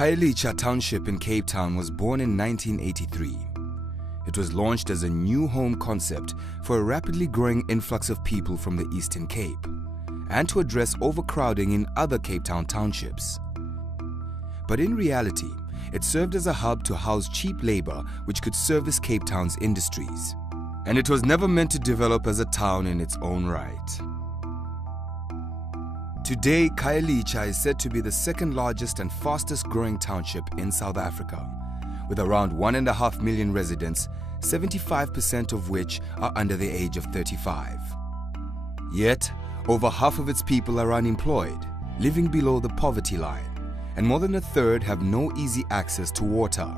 Khayelitsha Township in Cape Town was born in 1983. It was launched as a new home concept for a rapidly growing influx of people from the Eastern Cape and to address overcrowding in other Cape Town townships. But in reality, it served as a hub to house cheap labor which could service Cape Town's industries. And it was never meant to develop as a town in its own right. Today, Khayelitsha is said to be the second largest and fastest growing township in South Africa, with around 1.5 million residents, 75% of which are under the age of 35. Yet, over half of its people are unemployed, living below the poverty line, and more than a third have no easy access to water.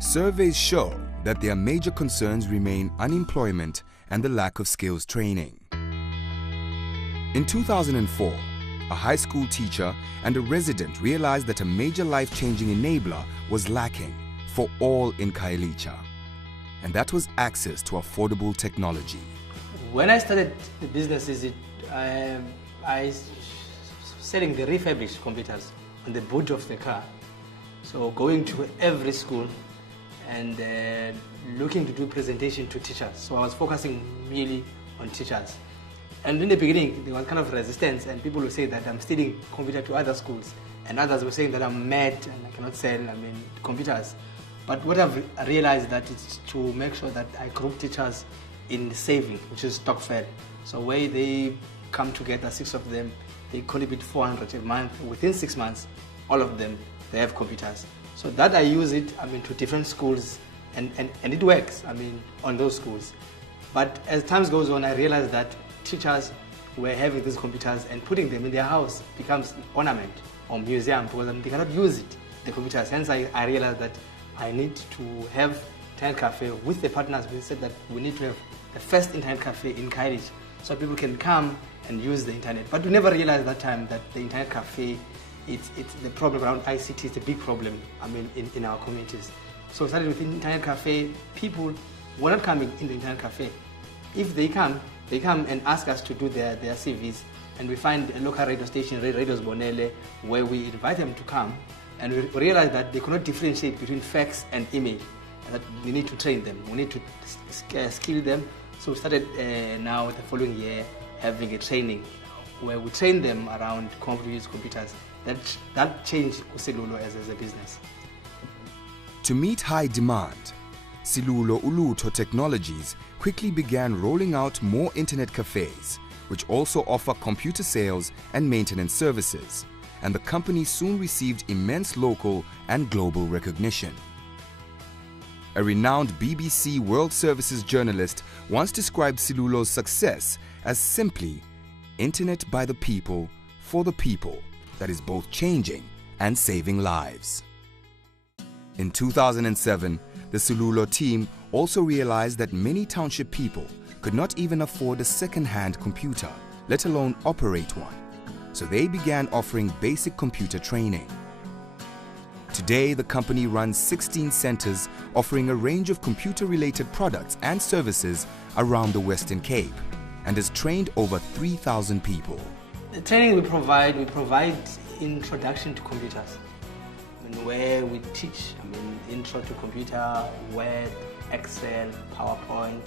Surveys show that their major concerns remain unemployment and the lack of skills training. In 2004, a high school teacher and a resident realized that a major life-changing enabler was lacking for all in Khayelitsha, and that was access to affordable technology. When I started the business, I selling the refurbished computers on the boot of the car. So going to every school and looking to do presentation to teachers. So I was focusing merely on teachers. And in the beginning, there was kind of resistance, and people would say that I'm stealing computer to other schools, and others were saying that I'm mad and I cannot sell computers. But what I've realized that it's to make sure that I group teachers in saving, which is Stokvel. So where they come together, 6 of them, they contribute 400 a month. Within 6 months, all of them, they have computers. So that I use it, to different schools, and it works, on those schools. But as time goes on, I realized that teachers were having these computers and putting them in their house becomes an ornament or museum because they cannot use it, the computers. Hence I realized that I need to have internet cafe with the partners. We said that we need to have the first internet cafe in Khayelitsha so people can come and use the internet. But we never realized that time that the internet cafe, it's the problem around ICT is a big problem in our communities. So started with internet cafe, people were not coming in the internet cafe. If they come and ask us to do their CVs, and we find a local radio station, Radio Bonele, where we invite them to come, and we realize that they cannot differentiate between fax and email, and that we need to train them, we need to skill them. So we started now the following year having a training where we train them around use computers. That changed Silulo as a business. To meet high demand, Silulo Ulutho Technologies quickly began rolling out more internet cafes, which also offer computer sales and maintenance services, and the company soon received immense local and global recognition. A renowned BBC World Services journalist once described Silulo's success as simply internet by the people, for the people, that is both changing and saving lives. In 2007, the Silulo team also realized that many township people could not even afford a second-hand computer, let alone operate one. So they began offering basic computer training. Today, the company runs 16 centers offering a range of computer-related products and services around the Western Cape and has trained over 3,000 people. The training we provide introduction to computers, where we teach intro to computer, Word, Excel, PowerPoint,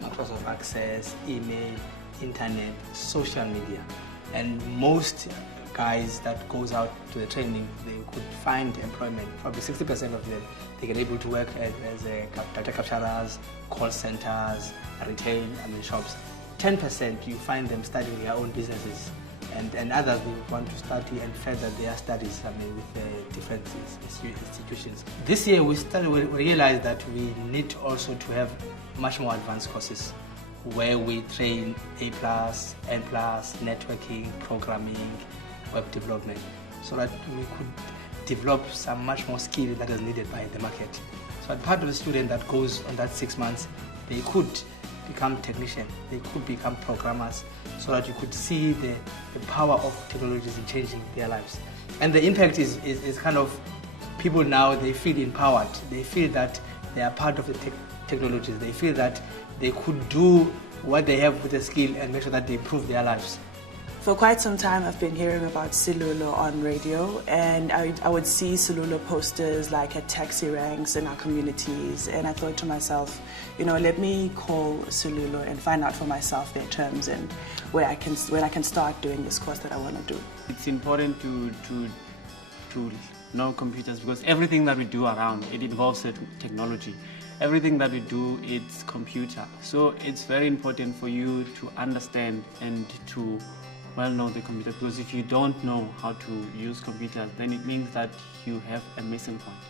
Microsoft Access, email, internet, social media. And most guys that goes out to the training, they could find employment. Probably 60% of them, they get able to work as data capturers, call centers, retail, shops. 10% you find them starting their own businesses. And others will want to study and further their studies with different institutions. This year we realized that we need also to have much more advanced courses where we train A+, N+, networking, programming, web development, so that we could develop some much more skill that is needed by the market. So as part of the student that goes on that 6 months, they could become technicians, they could become programmers, so that you could see the power of technologies in changing their lives. And the impact is kind of, people now, they feel empowered, they feel that they are part of the technologies, they feel that they could do what they have with the skill and make sure that they improve their lives. For quite some time, I've been hearing about Silulo on radio, and I would see Silulo posters like at taxi ranks in our communities, and I thought to myself, let me call Silulo and find out for myself their terms and when I can start doing this course that I want to do. It's important to know computers because everything that we do around it involves technology. Everything that we do, it's computer. So it's very important for you to understand and to know the computer, because if you don't know how to use computers, then it means that you have a missing point.